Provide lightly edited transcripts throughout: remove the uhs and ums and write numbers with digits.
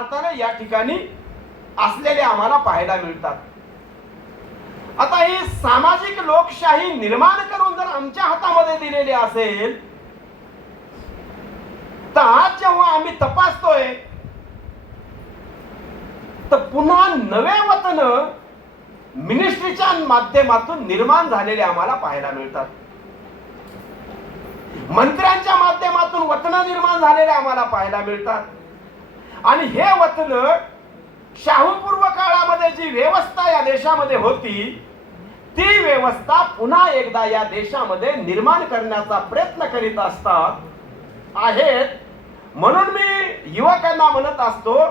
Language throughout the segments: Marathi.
अर्थाने या ठिकाणी असलेले आम्हाला पाहायला मिळतात. आता ही सामाजिक लोकशाही निर्माण करून जर आमच्या हातामध्ये दिलेली असेल, तर आज जेव्हा आम्ही तपासतोय तर पुन्हा नवे वतन मिनिस्ट्रीच्या माध्यमातून निर्माण झालेले आम्हाला पाहायला मिळतात. मंत्र्यांच्या माध्यमातून वतन निर्माण झालेले आम्हाला पाहायला मिळतात. आणि हे वतन शाहूपूर्व काळामध्ये जी व्यवस्था या देशामध्ये होती, ती व्यवस्था पुन्हा एकदा या देशामध्ये निर्माण करण्याचा प्रयत्न करीत असतात आहेत. म्हणून मी युवकांना म्हणत असतो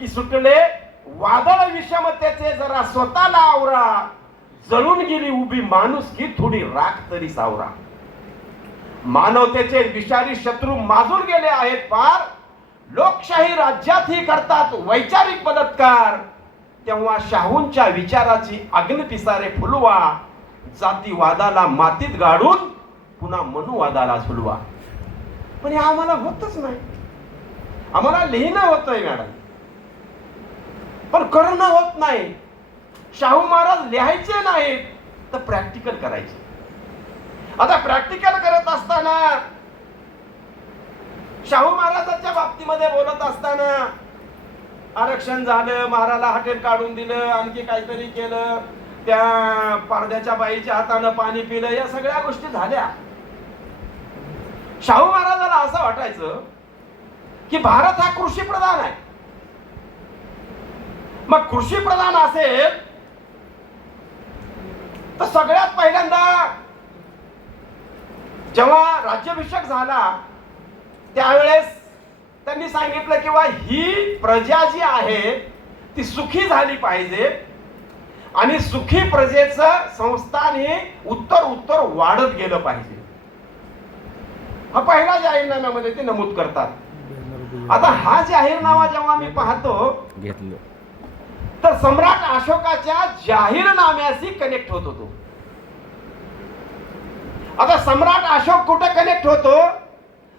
की सुटले वादळ विषमतेचे जरा स्वतःला आवरा, जळून गेली उभी माणुसकी थोडी राख तरी सावरा. मानवतेचे विषारी शत्रू माजून गेले आहेत पार. लोकशाही राज्यातही करतात वैचारिक बलात्कार. तेव्हा शाहूंच्या विचाराची अग्निपिसारे फुलवा, जातीवादाला मातीत गाडून पुन्हा मनुवादाला झुलवा. पण हे आम्हाला होतच नाही. आम्हाला लिहिणं होतंय मॅडम, पण करणं होत नाही. शाहू महाराज लिहायचे नाहीत तर प्रॅक्टिकल करायचे. आता प्रॅक्टिकल करत असताना शाहू महाराजांच्या बाबतीमध्ये बोलत असताना आरक्षण झालं, महाराला हॉटेल काढून दिलं, आणखी काहीतरी केलं, त्या पारद्याच्या बाईच्या हातानं पाणी पिलं, या सगळ्या गोष्टी झाल्या. शाहू महाराजाला असं वाटायचं की भारत हा कृषी प्रधान आहे. मग कृषी प्रधान असेल तर सगळ्यात पहिल्यांदा जेव्हा राज्याभिषेक झाला त्यावेळेस त्यांनी सांगितलं की ही प्रजा जी आहे ती सुखी झाली पाहिजे आणि सुखी प्रजेचं संस्थान हे उत्तर उत्तर वाढत गेलं पाहिजे. हा पहिला जाहीरनाम्यामध्ये ते नमूद करतात. आता हा जाहीरनामा जेव्हा मी पाहतो तर सम्राट अशोकाच्या जाहीरनाम्याशी कनेक्ट होत होतो. आता सम्राट अशोक कुठे कनेक्ट होतो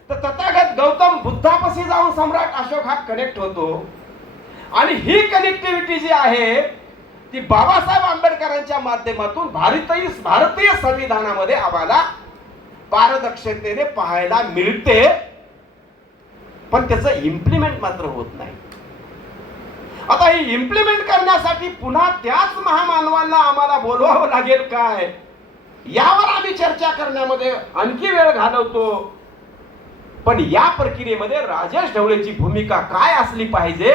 तर तथागत गौतम बुद्धापाशी जाऊन सम्राट अशोक हा कनेक्ट होतो. आणि ही कनेक्टिव्हिटी जी आहे ती बाबासाहेब आंबेडकरांच्या माध्यमातून भारतीय संविधानामध्ये आम्हाला पारदर्शकतेने पाहायला मिळते. पण त्याचं इम्प्लिमेंट मात्र होत नाही. आता ही इम्प्लिमेंट करण्यासाठी पुन्हा त्याच महामानवांना आम्हाला बोलवावं लागेल काय, यावर आम्ही चर्चा करण्यामध्ये आणखी वेळ घालवतो. पण या प्रक्रियेमध्ये राजेश ढवळेची भूमिका काय असली पाहिजे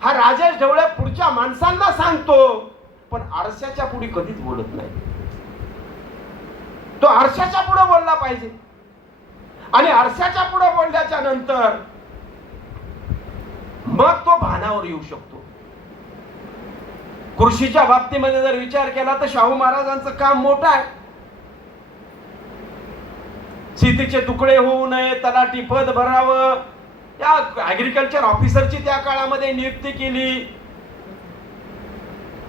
हा राजेश ढवळे पुढच्या माणसांना सांगतो, पण आरशाच्या पुढे कधीच बोलत नाही. तो आरशाच्या पुढे बोलला पाहिजे. आणि आरशाच्या पुढे बोलल्याच्या नंतर मग तो भानावर येऊ शकतो. कृषीच्या बाबतीमध्ये जर विचार केला तर शाहू महाराजांचं काम मोठं आहे. शेतीचे तुकडे होऊ नये, तलाठी पद भरावं, या ऍग्रिकल्चर ऑफिसरची त्या काळामध्ये नियुक्ती केली.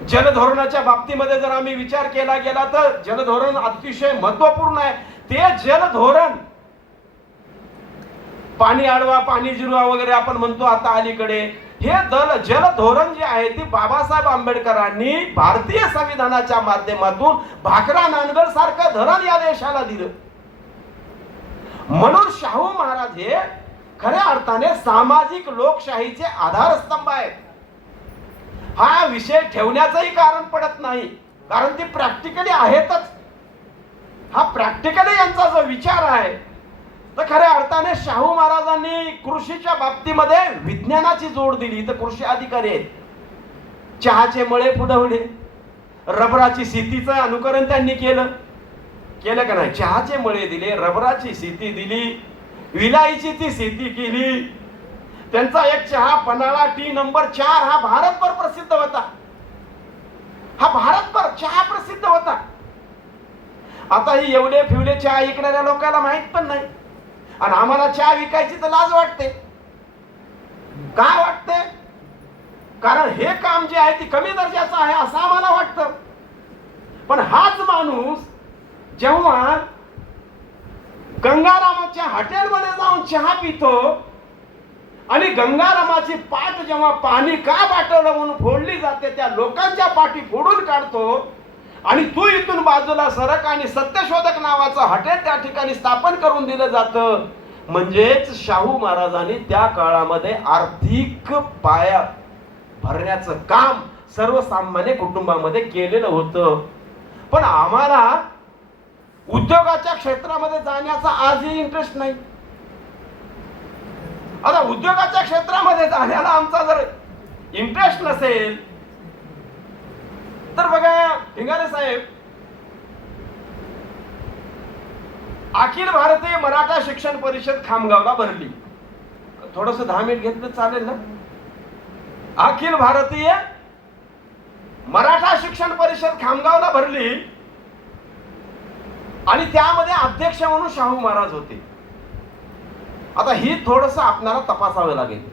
जलधोरणाच्या बाबतीमध्ये जर आम्ही विचार केला गेला तर जलधोरण अतिशय महत्वपूर्ण आहे. ते जलधोरण पाणी अडवा पाणी जिरवा वगैरे आपण म्हणतो आता अलीकडे, हे जलधोरण जे आहे ते बाबासाहेब आंबेडकरांनी भारतीय संविधानाच्या माध्यमातून भाकरा नांदगड सारखं धरण या देशाला दिलं. म्हणून शाहू महाराज हे खऱ्या अर्थाने सामाजिक लोकशाहीचे आधारस्तंभ आहेत. हा विषय ठेवण्याचंही कारण पडत नाही, कारण ते प्रॅक्टिकली आहेतच. हा प्रॅक्टिकली यांचा जो विचार आहे तर खऱ्या अर्थाने शाहू महाराजांनी कृषीच्या बाबतीमध्ये विज्ञानाची जोड दिली. तर कृषी अधिकारी आहेत, चहाचे मळे पुढवले, रबराची शेतीचं अनुकरण त्यांनी केलं का नाही? चहाचे मळे दिले, रबराची शेती दिली, विलायची ती शेती केली. त्यांचा एक चहा पन्हाळा टी नंबर 4 हा भारतभर प्रसिद्ध होता. हा भारतभर चहा प्रसिद्ध होता. आता ही एवढे फिवले चहा विकणाऱ्या लोकांना माहित पण नाही. आणि आम्हाला चहा विकायची तर लाज वाटते. काय वाटते? कारण हे काम जे आहे ते कमी दर्जाचं आहे असं आम्हाला वाटतं. पण हाच माणूस जेव्हा गंगारामाच्या हॉटेलमध्ये जाऊन चहा पितो आणि गंगारामाची पाठ जेव्हा पाणी का पाठवलं म्हणून फोडली जाते, त्या लोकांच्या पाठी फोडून काढतो आणि तू इथून बाजूला सरक आणि सत्यशोधक नावाचं हॉटेल त्या ठिकाणी स्थापन करून दिलं जातं. म्हणजेच शाहू महाराजांनी त्या काळामध्ये आर्थिक पाया भरण्याचं काम सर्वसामान्य कुटुंबामध्ये केलेलं होतं. पण आम्हाला उद्योगाच्या क्षेत्रामध्ये जाण्याचा आजही इंटरेस्ट नाही. आता उद्योगाच्या क्षेत्रामध्ये जाण्याला आमचा जर इंटरेस्ट नसेल तर बघा ढिंगारे साहेब, अखिल भारतीय मराठा शिक्षण परिषद खामगावला भरली. थोडस 10 मिनिट घेतलं चालेल ना? अखिल भारतीय मराठा शिक्षण परिषद खामगावला भरली आणि त्यामध्ये अध्यक्ष म्हणून शाहू महाराज होते. आता ही थोडस आपल्याला तपासावं लागेल.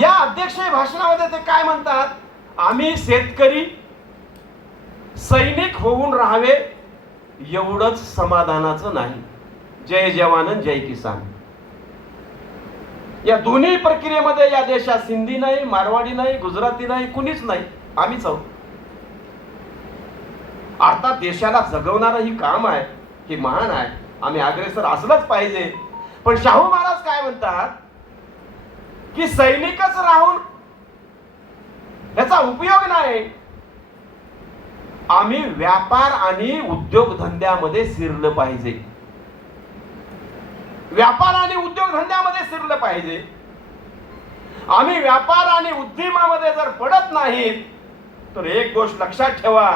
या अध्यक्ष भाषणामध्ये ते काय म्हणतात? आम्ही शेतकरी सैनिक होऊन राहावे एवढंच समाधानाचं नाही. जय जवान जय किसान. या दोन्ही प्रक्रियेमध्ये या देशात सिंधी नाही, मारवाडी नाही, गुजराती नाही, कुणीच नाही, आम्हीच आहोत. अर्थात देशाला जगवणारं ही काम आहे, हे महान आहे, आम्ही अग्रेसर असलंच पाहिजे. पण शाहू महाराज काय म्हणतात की सैनिकच राहून याचा उपयोग नाही, आम्ही व्यापार आणि उद्योगधंद्यामध्ये शिरलं पाहिजे. व्यापार आणि उद्योगधंद्यामध्ये शिरलं पाहिजे. आम्ही व्यापार आणि उद्यमामध्ये जर पडत नाहीत तर एक गोष्ट लक्षात ठेवा,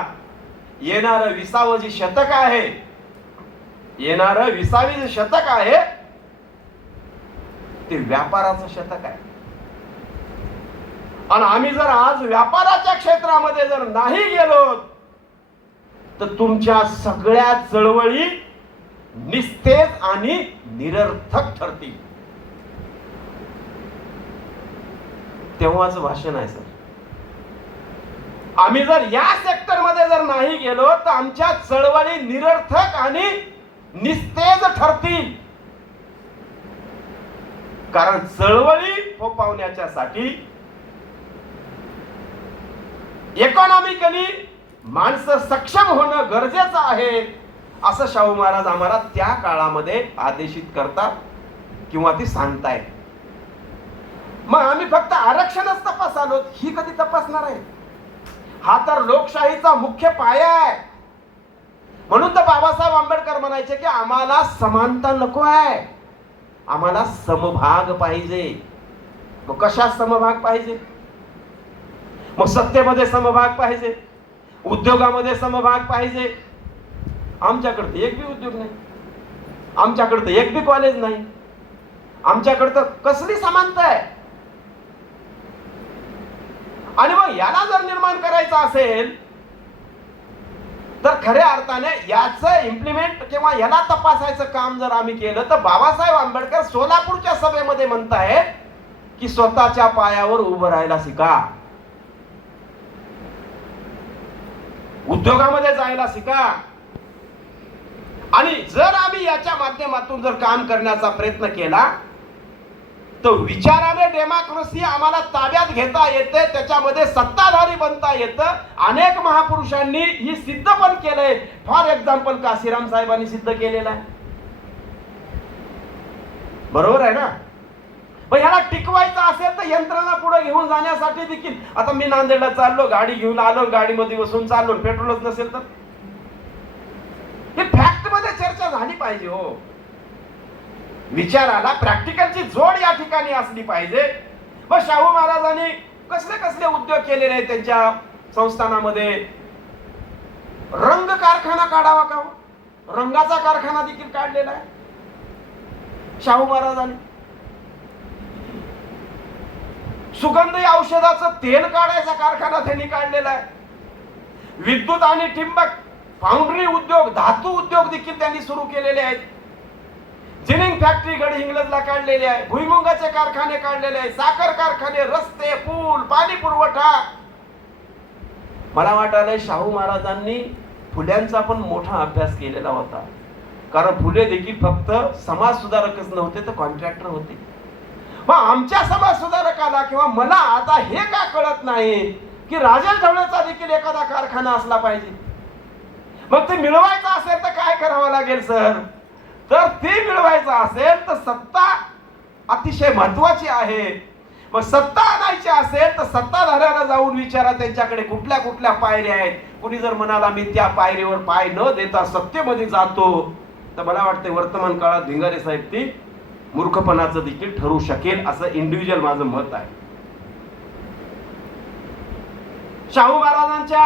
येणारं 20वं जे शतक आहे, येणारं 20वी जे शतक आहे ते व्यापाराचं शतक आहे. आणि आम्ही जर आज व्यापाराच्या क्षेत्रामध्ये जर नाही गेलो तर तुमच्या सगळ्या चळवळी निस्तेज आणि निरर्थक ठरतील. तेव्हाच भाषण आहे सर. आम्ही जर या सेक्टर मध्ये जर नाही गेलो तर आमच्या चळवळी निरर्थक आणि निस्तेज ठरतील. कारण चळवळी फोफावण्याच्यासाठी इकॉनॉमिकली माणसं सक्षम होणं गरजेचं आहे, असं शाहू महाराज आम्हाला त्या काळामध्ये आदेशित करतात किंवा ती सांगतायत. मग आम्ही फक्त आरक्षणच तपासालो, ही कधी तपासणार आहे? हा तर लोकशाहीचा मुख्य पाया आहे. म्हणून तर बाबासाहेब आंबेडकर म्हणायचे की आम्हाला समानता नको आहे, आम्हाला समभाग पाहिजे. मग कशा समभाग पाहिजे? मग सत्तेमध्ये समभाग पाहिजे, उद्योगामध्ये समभाग पाहिजे. आमच्याकडे एक बी उद्योग नाही, आमच्याकडे एक बी कॉलेज नाही, आमच्याकडे तर कसली समानता आहे? आणि मग याला जर निर्माण करायचं असेल तर खऱ्या अर्थाने याचं इम्प्लिमेंट किंवा याला तपासायचं काम जर आम्ही केलं तर बाबासाहेब आंबेडकर सोलापूरच्या सभेमध्ये म्हणतायत की स्वतःच्या पायावर उभं राहायला शिका, उद्योगामध्ये जायला शिका. आणि जर आम्ही याच्या माध्यमातून जर काम करण्याचा प्रयत्न केला तर विचाराने डेमोक्रेसी आम्हाला ताब्यात घेता येते, त्याच्यामध्ये सत्ताधारी बनता येतं. अनेक महापुरुषांनी ही सिद्ध पण केलंय. फॉर एक्झाम्पल काशीराम साहेबांनी सिद्ध केलेलं आहे. बरोबर आहे ना? पण ह्याला टिकवायचं असेल तर यंत्रणा पुढे घेऊन जाण्यासाठी देखील, आता मी नांदेडला चाललो, गाडी घेऊन आलो, गाडीमध्ये बसून चाललो, पेट्रोलच नसेल तर हे फॅक्ट मध्ये चर्चा झाली पाहिजे. हो, विचाराला प्रॅक्टिकलची जोड या ठिकाणी असली पाहिजे. व शाहू महाराजांनी कसले कसले उद्योग केलेले आहेत त्यांच्या संस्थानामध्ये. रंग कारखाना काढावा का? रंगाचा कारखाना देखील काढलेला आहे शाहू महाराजांनी. सुगंधी औषधाचं तेल काढायचा कारखाना त्यांनी काढलेला आहे. विद्युत आणि ठिंबक, फाउंड्री उद्योग, धातू उद्योग देखील त्यांनी सुरू केलेले आहेत. जिनिंग फॅक्टरी गडहिंग्लजला काढलेले आहे. भुईमुगाचे कारखाने काढलेले आहे. साखर कारखाने, रस्ते, पूल, पाणी पुरवठा. मला वाटलंय शाहू महाराजांनी फुल्यांचा पण मोठा अभ्यास केलेला होता. कारण फुले देखील फक्त समाज सुधारकच नव्हते तर कॉन्ट्रॅक्टर होते. मग आमच्या समाज सुधारकाला किंवा मला आता हे का कळत नाही की राजेश ढवळेचा देखील एखादा कारखाना असला पाहिजे. मग ते मिळवायचं असेल तर काय करावं लागेल सर? तर ते मिळवायचं असेल तर सत्ता अतिशय महत्वाची आहे. मग सत्ता आणायची असेल तर सत्ताधाऱ्याला जाऊन विचारा त्यांच्याकडे कुठल्या कुठल्या पायऱ्या आहेत. कुणी जर म्हणाला मी त्या पायरीवर पाय न देता सत्तेमध्ये जातो, तर मला वाटते वर्तमान काळात धिंगारे साहेब ती मूर्खपणाचं देखील ठरू शकेल असं इंडिव्हिज्युअल माझं मत आहे. शाहू महाराजांच्या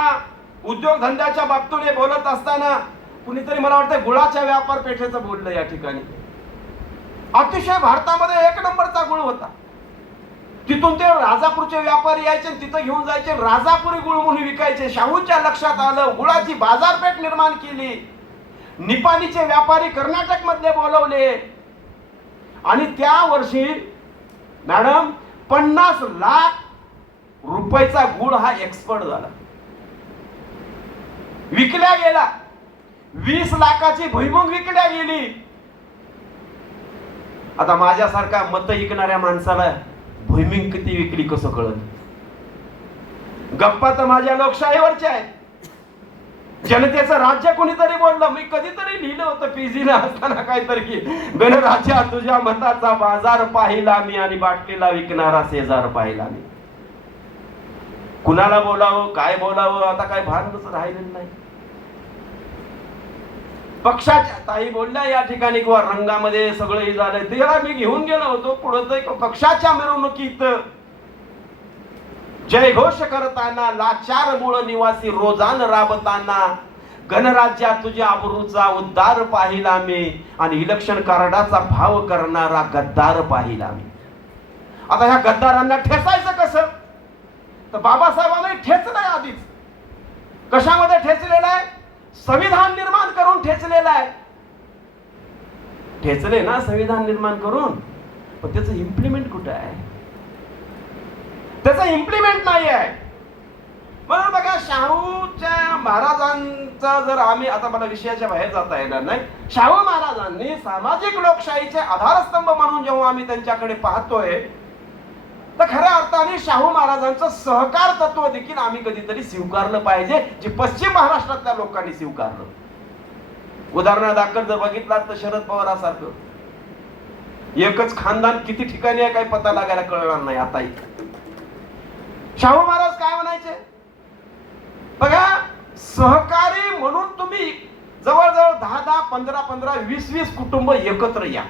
उद्योगधंद्याच्या बाबतीत बोलत असताना कुणीतरी मला वाटतं गुळाच्या व्यापार पेठेचं बोललं या ठिकाणी. अतिशय भारतामध्ये एक नंबरचा गुळ होता. तिथून ते राजापूरचे व्यापारी यायचे, तिथं घेऊन जायचे, राजापुरी गुळ म्हणून विकायचे. शाहूच्या लक्षात आलं, गुळाची बाजारपेठ निर्माण केली. निपाणीचे व्यापारी कर्नाटक मध्ये बोलवले आणि त्या वर्षी मॅडम 50 लाख रुपयाचा गुळ हा एक्सपोर्ट झाला, विकल्या गेला. 20 लाखाची भुईमुंग विकल्या गेली. आता माझ्यासारखा मत विकणाऱ्या माणसाला भुईमुंग किती विकली कसं कळत? गप्पा तर माझ्या लोकशाहीवरच्या आहेत. जनतेचं राज्य कोणीतरी बोललं, मी कधीतरी लिहिलं होतं पीजीला असताना काहीतरी की गणराज्या तुझ्या मताचा बाजार पाहिला मी आणि बाटलीला विकणारा शेजार पाहिला मी. कुणाला बोलावं काय बोलावं आता काय भानच राहिलेलं नाही. पक्षाच्या ताई बोलल्या या ठिकाणी किंवा रंगामध्ये सगळं झालंय, त्याला मी घेऊन गेलो होतो. पुढे पक्षाच्या मिरवणुकीत जयघोष करताना लाचार मूळ निवासी रोजान राबताना गणराज्या तुझ्या अब्रूचा उद्धार पाहिला मी आणि इलेक्शन कार्डाचा भाव करणारा गद्दार पाहिला मी. आता ह्या गद्दारांना ठेचायचं कसं? तर बाबासाहेबांनी ठेचलंय आधीच. कशामध्ये ठेचलेलं आहे? संविधान निर्माण करून ठेचलेलं आहे. ठेचले ना संविधान निर्माण करून, पण त्याचं इम्प्लिमेंट कुठं आहे? त्याचं इम्प्लिमेंट नाही आहे. म्हणून बघा शाहूच्या महाराजांचा जर आम्ही आता मला विषयाच्या बाहेर जाता येणार नाही. शाहू महाराजांनी सामाजिक लोकशाहीचे आधारस्तंभ म्हणून जेव्हा आम्ही त्यांच्याकडे पाहतोय तर खऱ्या अर्थाने शाहू महाराजांचं सहकार तत्व देखील आम्ही कधीतरी स्वीकारलं पाहिजे, जे पश्चिम महाराष्ट्रातल्या लोकांनी स्वीकारलं. उदाहरणादाखल जर बघितलात तर शरद पवारासारखं एकच खानदान किती ठिकाणी आहे काही पता लागायला कळणार नाही. आता शाहू महाराज काय म्हणायचे बघा, सहकारी म्हणून तुम्ही जवळजवळ 10-10, 15-15, 20-20 कुटुंब एकत्र या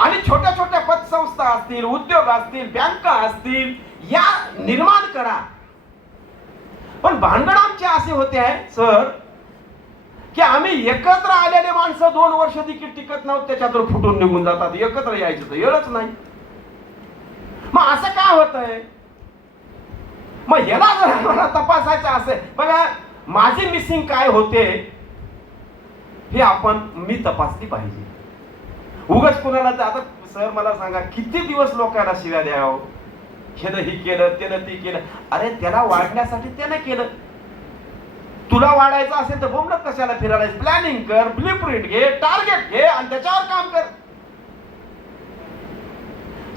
आणि छोट्या छोट्या पतसंस्था असतील, उद्योग असतील, बँका असतील, या निर्माण करा. पण भांडण आमचे असे होते आहे सर की आम्ही एकत्र आलेले माणसं 2 वर्ष देखील टिकत नव्हते, त्याच्यातून फुटून निघून जातात. एकत्र यायचं तर येळच नाही. मग असं का होतंय? मग याला जर आम्हाला तपासायचं असेल, बघा माझी मिसिंग काय होते हे मी तपासली पाहिजे. उगाच कुणाला आता सर मला सांगा किती दिवस लोकांना शिव्या द्यावं, हे ही केलं त्यानं ती केलं. अरे त्याला वाढण्यासाठी त्यानं केलं. तुला वाढायचं असेल तर बोंबलत कशाला फिरायला? प्लॅनिंग कर, ब्लूप्रिंट घे, टार्गेट घे आणि त्याच्यावर काम कर.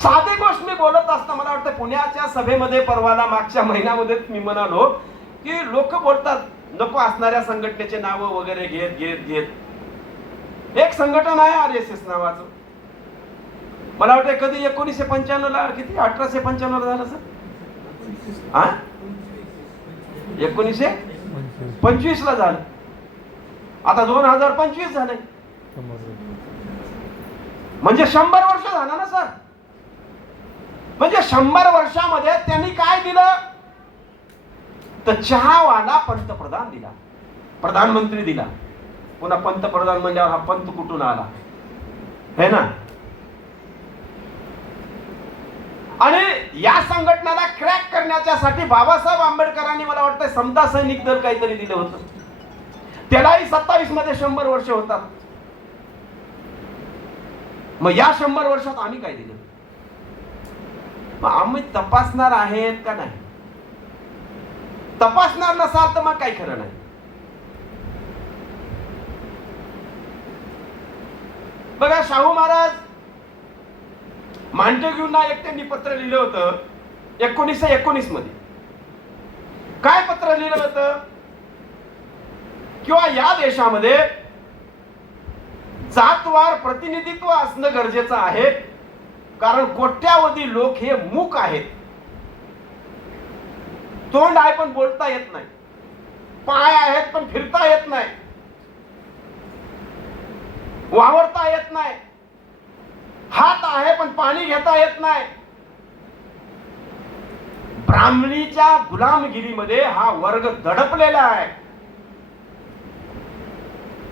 साधी गोष्ट मी बोलत असता मला वाटतं पुण्याच्या सभेमध्ये परवाला मागच्या महिन्यामध्ये मी म्हणालो की लोक बोलतात नको असणाऱ्या संघटनेचे नाव वगैरे घेत घेत घेत. एक संघटन आहे RSS नावाचं, मला वाटतं कधी 1995 ला किती 1895 झालं सर? 1925 ला झालं. आता 2025 झालंय, म्हणजे 100 वर्ष झालं ना सर. म्हणजे 100 वर्षामध्ये त्यांनी काय दिलं तर चहावाला पंतप्रधान दिला, प्रधानमंत्री दिला. पुन्हा पंतप्रधान म्हणल्यावर हा पंत कुठून आला है ना? आणि या संघटनेला क्रॅक करण्यासाठी बाबासाहेब आंबेडकरांनी मला वाटतं समता सैनिक दल काहीतरी दिलं होतं. त्यालाही 27 मध्ये 100 वर्ष होतात. मग या 100 वर्षात आम्ही काय दिलं? मग आम्ही तपासणार आहेत का नाही? तपासणार नसाल तर मग काही खरं नाही. बघा, शाहू महाराज मॉन्टेग्यूना एक त्यांनी पत्र लिहिलं होतं 1919 मध्ये. काय पत्र लिहिलं होतं? किंवा या देशामध्ये जातवार प्रतिनिधित्व असणं गरजेचं आहे, कारण कोट्यावधी लोक हे मूक आहेत. तोंड आहे पण बोलता येत नाही, पाय आहेत पण फिरता येत नाही, वावरता येत नाही, हात आहे पण पाणी घेता येत नाही. ब्राह्मणीच्या गुलामगिरीमध्ये हा वर्ग दडपलेला आहे.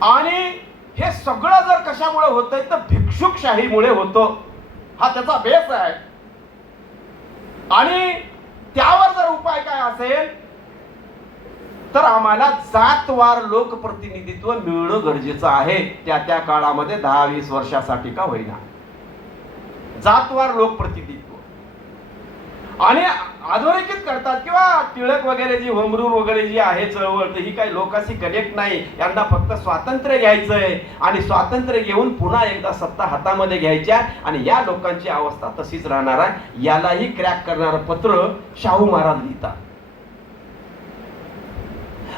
आणि हे सगळं जर कशामुळे होतंय तर भिक्षुकशाहीमुळे होतो, हा त्याचा बेस आहे. आणि त्यावर जर उपाय काय असेल तर आम्हाला जातवार लोकप्रतिनिधित्व मिळणं गरजेचं आहे. त्या काळामध्ये 10-20 वर्षासाठी का होईना जातवार लोकप्रतिनिधित्व. आणि अधोरेखित करतात किंवा टिळक वगैरे जी होमरूल वगैरे जी आहे चळवळ, ही काही लोकांशी कनेक्ट नाही. यांना फक्त स्वातंत्र्य घ्यायचंय आणि स्वातंत्र्य घेऊन पुन्हा एकदा सत्ता हातामध्ये घ्यायच्या आणि या लोकांची अवस्था तशीच राहणार आहे. यालाही क्रॅक करणारं पत्र शाहू महाराज लिहितात.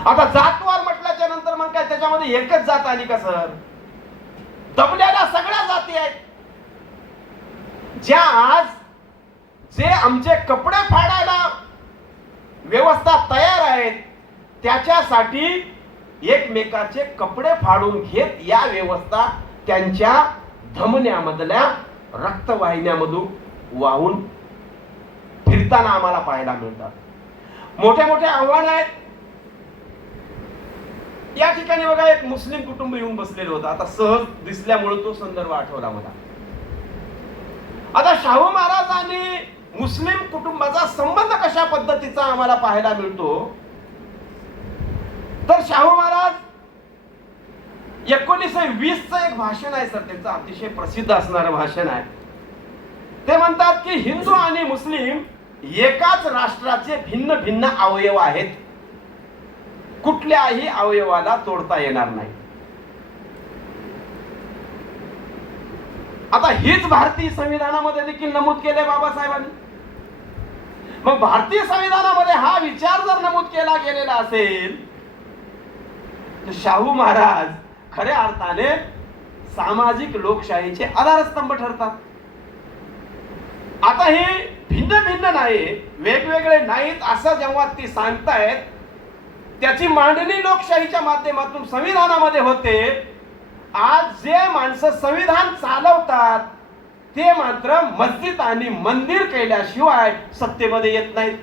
आता जातवार म्हटल्याच्या नंतर मग काय त्याच्यामध्ये एकच जात आली का सर? दबलेल्या सगळ्या जाती आहेत, ज्या आज जे आमचे कपडे फाडायला व्यवस्था तयार आहेत त्याच्यासाठी एकमेकाचे कपडे फाडून घेत या व्यवस्था त्यांच्या धमन्यामधल्या रक्तवाहिन्यामधून वाहून फिरताना आम्हाला पाहायला मिळतात. मोठे मोठे आव्हान आहेत. या ठिकाणी बघा, एक मुस्लिम कुटुंब येऊन बसलेलं होतं. आता सहज दिसल्यामुळे तो संदर्भ आठवला मला. आता शाहू महाराज आणि मुस्लिम कुटुंबाचा संबंध कशा पद्धतीचा आम्हाला पाहायला मिळतो तर शाहू महाराज 1920चं एक भाषण आहे सर, त्यांचं अतिशय प्रसिद्ध असणारं भाषण आहे. ते म्हणतात की हिंदू आणि मुस्लिम एकाच राष्ट्राचे भिन्न भिन्न अवयव आहेत, कुठल्याही अवयवाला तोडता येणार नाही. आता हीच भारतीय संविधानामध्ये देखील नमूद केले बाबासाहेबांनी. मग भारतीय संविधानामध्ये हा विचार जर नमूद केला गेलेला असेल तर शाहू महाराज खऱ्या अर्थाने सामाजिक लोकशाहीचे आधारस्तंभ ठरतात. आता हे भिन्न भिन्न नाही, वेगवेगळे नाहीत असं जेव्हा ती सांगतायत, त्याची मांडणी लोकशाहीच्या माध्यमातून संविधानामध्ये होते. आज जे माणसं संविधान चालवतात ते मात्र मस्जिद आणि मंदिर केल्याशिवाय सत्तेमध्ये येत नाहीत.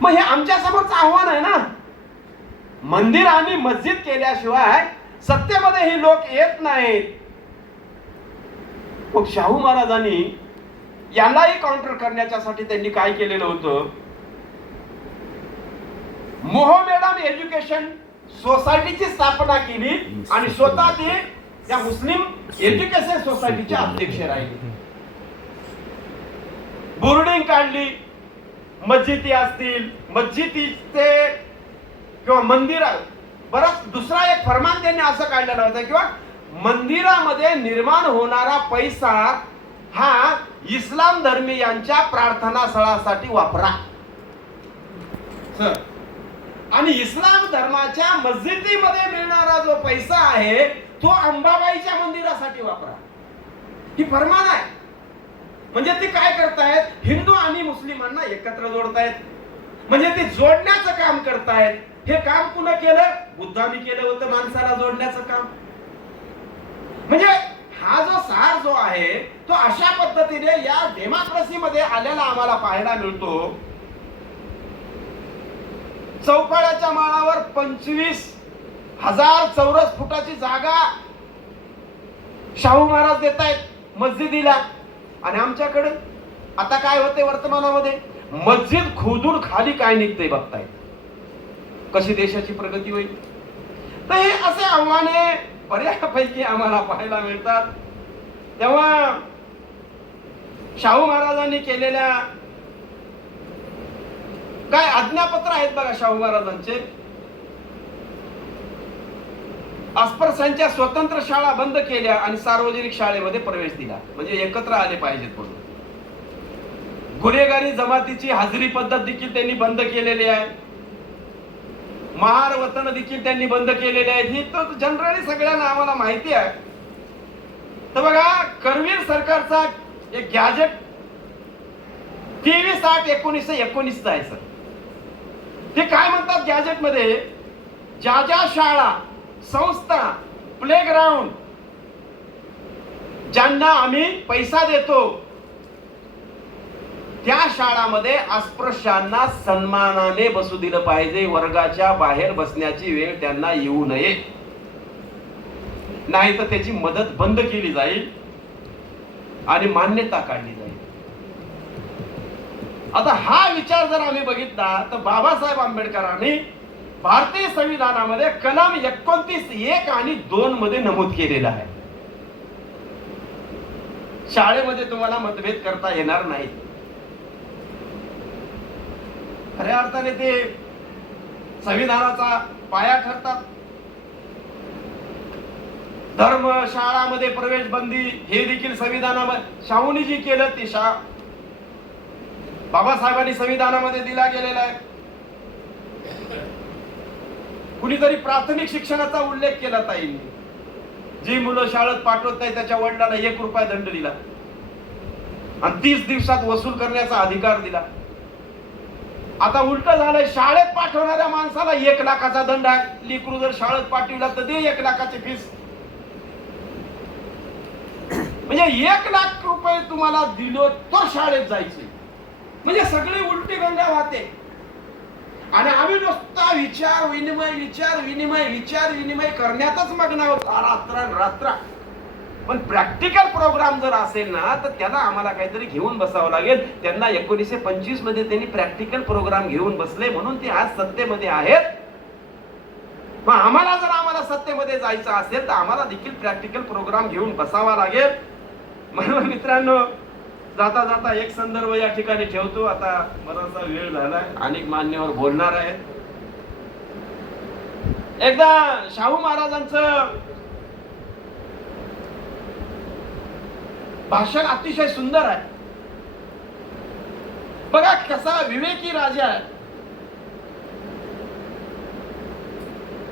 मग हे आमच्या समोरचं आव्हान आहे ना, मंदिर आणि मस्जिद केल्याशिवाय सत्तेमध्ये हे लोक येत नाहीत. मग शाहू महाराजांनी यालाही काउंटर करण्याच्यासाठी त्यांनी काय केलेलं होतं, मोहमेडम एज्युकेशन सोसायटीची स्थापना केली आणि स्वतः ते त्या मुस्लिम एज्युकेशन सोसायटीचे अध्यक्ष राहिले. बोर्डिंग काढली, मस्जिदी असतील, मस्जिदीचे किंवा मंदिर, बरंच दुसरा एक फरमान त्यांनी असं काढलेलं होतं किंवा मंदिरामध्ये निर्माण होणारा पैसा हा इस्लाम धर्मीयांच्या प्रार्थना स्थळासाठी वापरा सर, आणि इस्लाम धर्माच्या मस्जिदीमध्ये मिळणारा जो पैसा आहे तो अंबाबाईच्या मंदिरासाठी वापरा. ही फरमान आहे. म्हणजे ते काय करतायत, हिंदू आणि मुस्लिमांना एकत्र जोडतायत, म्हणजे ते जोडण्याचं काम करतायत. हे काम कुणा केलं? बुद्धांनी केलं होतं, माणसाला जोडण्याचं काम. म्हणजे हा जो सार जो आहे तो अशा पद्धतीने या डेमोक्रेसी मध्ये आलेला आम्हाला पाहायला मिळतो. चौपाळ्याच्या माळावर 25,000 चौरस फुटाची जागा शाहू महाराज देत आहेत मस्जिदीला. आणि आमच्याकडे आता काय होते वर्तमानामध्ये, मस्जिद खोदून खाली काय निघते बघताय, कशी देशाची प्रगती होईल. तर हे असे आव्हाने बऱ्यापैकी आम्हाला पाहायला मिळतात. तेव्हा शाहू महाराजांनी केलेल्या काय आज्ञापत्र आहेत बघा शाहू महाराजांचे. अस्पृश्यांच्या स्वतंत्र शाळा बंद केल्या आणि सार्वजनिक शाळेमध्ये प्रवेश दिला, म्हणजे एकत्र आले पाहिजेत म्हणून. गुन्हेगारी जमातीची हाजरी पद्धत देखील त्यांनी बंद केलेली आहे. महार वतन देखील त्यांनी बंद केलेले आहेत. ही तर जनरली सगळ्यांना आम्हाला माहिती आहे. तर बघा, करवीर सरकारचा एक गॅजेट 23/8/1919 आहे सर. ते काय म्हणतात गॅजेट मध्ये, ज्या ज्या शाळा, संस्था, प्लेग्राऊंड ज्यांना आम्ही पैसा देतो त्या शाळांमध्ये अस्पृश्यांना सन्मानाने बसू दिलं पाहिजे. वर्गाच्या बाहेर बसण्याची वेळ त्यांना येऊ नये, नाही तर त्याची मदत बंद केली जाईल आणि मान्यता काढली जाईल. आता हा विचार जर आम्ही बघितला तर बाबासाहेब आंबेडकरांनी भारतीय संविधानामध्ये कलम 29(1) आणि 2 मध्ये नमूद केलेला आहे. शाळेमध्ये तुम्हाला मतभेद करता येणार नाही. खऱ्या अर्थाने ते संविधानाचा पाया ठरतात. धर्म शाळामध्ये प्रवेश बंदी हे देखील संविधानामध्ये शाहूंनी जी केलं ते बाबासाहेबांनी संविधानामध्ये दिला गेलेला आहे. कुणीतरी प्राथमिक शिक्षणाचा उल्लेख केला ताईंनी. जी मुलं शाळेत पाठवत नाही त्याच्या वडिलांना 1 रुपया दंड दिला आणि 30 दिवसात वसूल करण्याचा अधिकार दिला. आता उलट झालंय, शाळेत पाठवणाऱ्या माणसाला 1 लाखाचा दंड आहे. लेकरू जर शाळेत पाठवला तर दे 1 लाखाची फीस. म्हणजे 1 लाख रुपये तुम्हाला दिलो तर शाळेत जायचे, म्हणजे सगळी उलटी गंगा वाहते. आणि आम्ही नुसता विचार विनिमय करण्यातच मग्न आहोत रात्र. पण प्रॅक्टिकल प्रोग्राम जर असेल ना तर त्याला आम्हाला काहीतरी घेऊन बसावं लागेल. त्यांना 1925 मध्ये त्यांनी प्रॅक्टिकल प्रोग्राम घेऊन बसले म्हणून ते आज सत्तेमध्ये आहेत. मग आम्हाला सत्तेमध्ये जायचं असेल तर आम्हाला देखील प्रॅक्टिकल प्रोग्राम घेऊन बसावा लागेल. म्हणून मित्रांनो, जाता जाता एक संदर्भ या ठिकाणी ठेवतो. आता बराचसा वेळ झालाय, अनेक मान्यवर बोलणार आहेत. एकदा शाहू महाराजांचं भाषण अतिशय सुंदर आहे. बघा कसा विवेकी राजा आहे.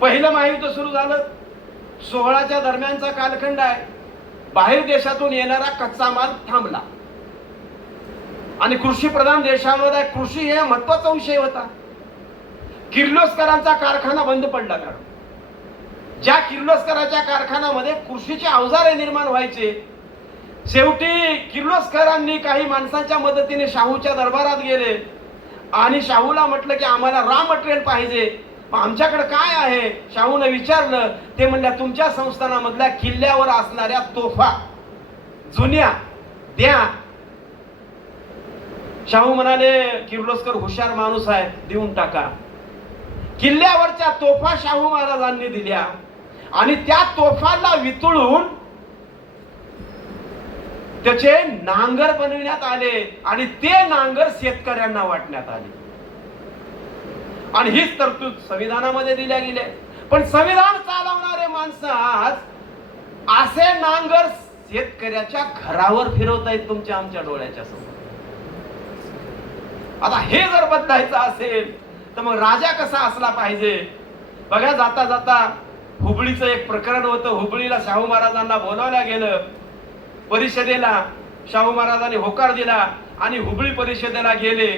पहिलं महायुद्ध सुरू झालं, 16च्या दरम्यानचा कालखंड आहे. बाहेर देशातून येणारा कच्चा माल थांबला आणि कृषी प्रधान देशामध्ये कृषी हे महत्वाचा विषय होता. किर्लोस्करांचा कारखाना बंद पडला. कारण ज्या किर्लोस्कराच्या कारखान्यामध्ये कृषीचे अवजारे निर्माण व्हायचे, शेवटी किर्लोस्करांनी काही माणसांच्या मदतीने शाहूच्या दरबारात गेले आणि शाहूला म्हटलं की आम्हाला रॉ मटेरियल पाहिजे. आमच्याकडे काय आहे? शाहूने विचारलं. ते म्हणल्या तुमच्या संस्थानामधल्या किल्ल्यावर असणाऱ्या तोफा जुन्या द्या. शाहू म्हणाले किर्लोस्कर हुशार माणूस आहे, देऊन टाका. किल्ल्यावरच्या तोफा शाहू महाराजांनी दिल्या आणि त्या तोफाला वितळून त्याचे नांगर बनविण्यात आले आणि ते नांगर शेतकऱ्यांना वाटण्यात आले. आणि हीच तरतूद संविधानामध्ये दिल्या गेल्या. पण संविधान चालवणारे माणसं आज असे नांगर शेतकऱ्याच्या घरावर फिरवतायत तुमच्या आमच्या डोळ्याच्या समोर. आता हे जर बदलायचं असेल तर मग राजा कसा असला पाहिजे? बघा, जाता जाता हुबळीचं एक प्रकरण होतं. हुबळीला शाहू महाराजांना बोलावलं गेलं परिषदेला. शाहू महाराजांनी होकार दिला आणि हुबळी परिषदेला गेले.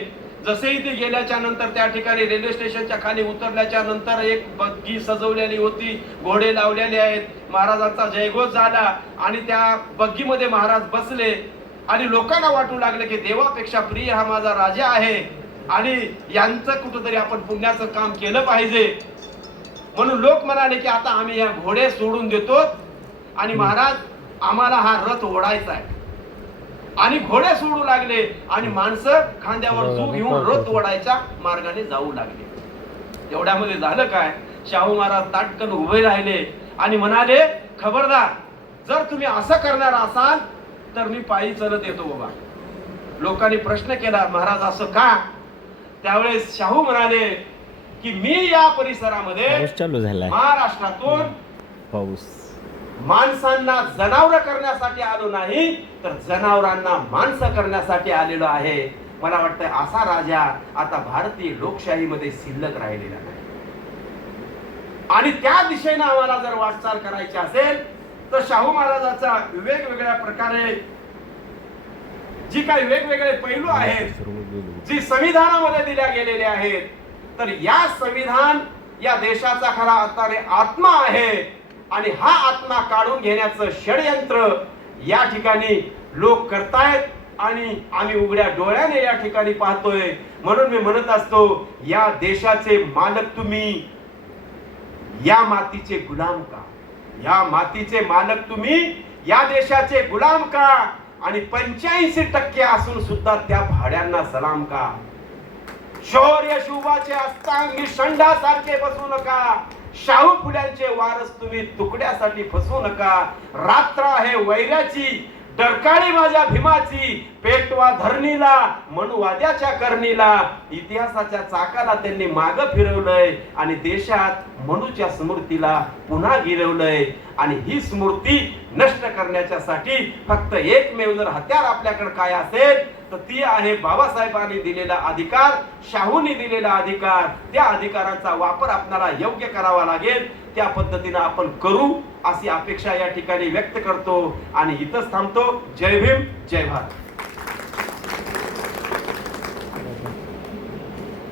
जसेही ते गेल्याच्या नंतर त्या ठिकाणी रेल्वे स्टेशनच्या खाली उतरल्याच्या नंतर एक बग्गी सजवलेली होती, घोडे लावलेले आहेत. महाराजांचा जयघोष झाला आणि त्या बग्गीमध्ये महाराज बसले आणि लोकांना वाटू लागले की देवापेक्षा प्रिय हा माझा राजा आहे आणि यांचं कुठंतरी आपण पुण्याचं काम केलं पाहिजे. म्हणून लोक म्हणाले की आता आम्ही या घोडे सोडून देतो आणि महाराज आम्हाला हा रथ ओढायचा आहे. आणि घोडे सोडू लागले आणि माणसं खांद्यावर झू घेऊन रथ ओढायच्या मार्गाने जाऊ लागले. एवढ्यामध्ये झालं काय? शाहू महाराज ताटकन उभे राहिले आणि म्हणाले, खबरदार, जर तुम्ही असं करणार असाल तर मी पायी चालत येतो बाबा. लोकांनी प्रश्न केला, महाराज असं का? त्यावेळेस शाहू म्हणाले की मी या परिसरामध्ये महाराष्ट्रातून पाऊस. माणसांना जनावर करण्यासाठी आलो नाही, तर जनावरांना माणसं करण्यासाठी आलेलो आहे. मला वाटतं असा राजा आता भारतीय लोकशाहीमध्ये शिल्लक राहिलेला नाही. आणि त्या दिशेने आम्हाला जर वाटचाल करायची असेल तर शाहू महाराजांचा वेगवेगळ्या प्रकारे जी काही वेगवेगळे पैलू आहेत, जी संविधानामध्ये दिल्या गेलेले आहेत, तर या संविधान या देशाचा खरा अर्थाने आत्मा आहे. आणि हा आत्मा काढून घेण्याचं षडयंत्र या ठिकाणी लोक करतायत आणि आम्ही उघड्या डोळ्याने या ठिकाणी पाहतोय. म्हणून मी म्हणत असतो, या देशाचे मालक तुम्ही, या मातीचे गुलाम का? या मातीचे मालक तुम्ही, या देशाचे गुलाम का? आणि 85% असून सुद्धा त्या भाड्यांना सलाम का? शौर्य शुभाचे अस्तांगी षंडासारखे बसू नका. शाहू फुल्यांचे वारस तुम्ही तुकड्यासाठी फसू नका. रात्र आहे वैऱ्याची, डरकाळी माझ्या भीमाची, पेटवा धरणीला मनुवाद्याच्या करणीला. इतिहासाच्या चाकाला त्यांनी माग फिरवलंय आणि देशात मनुच्या स्मृतीला पुन्हा गिरवलंय. आणि ही स्मृती नष्ट करण्याच्यासाठी फक्त एकमेव जर हत्यार आपल्याकडे काय असेल तर ती आहे बाबासाहेबांनी दिलेला अधिकार, शाहूंनी दिलेला अधिकार. त्या अधिकारांचा वापर आपल्याला योग्य करावा लागेल. त्या पद्धतीने आपण करू अशी अपेक्षा या ठिकाणी व्यक्त करतो आणि इथंच थांबतो. जय भीम, जय भारत.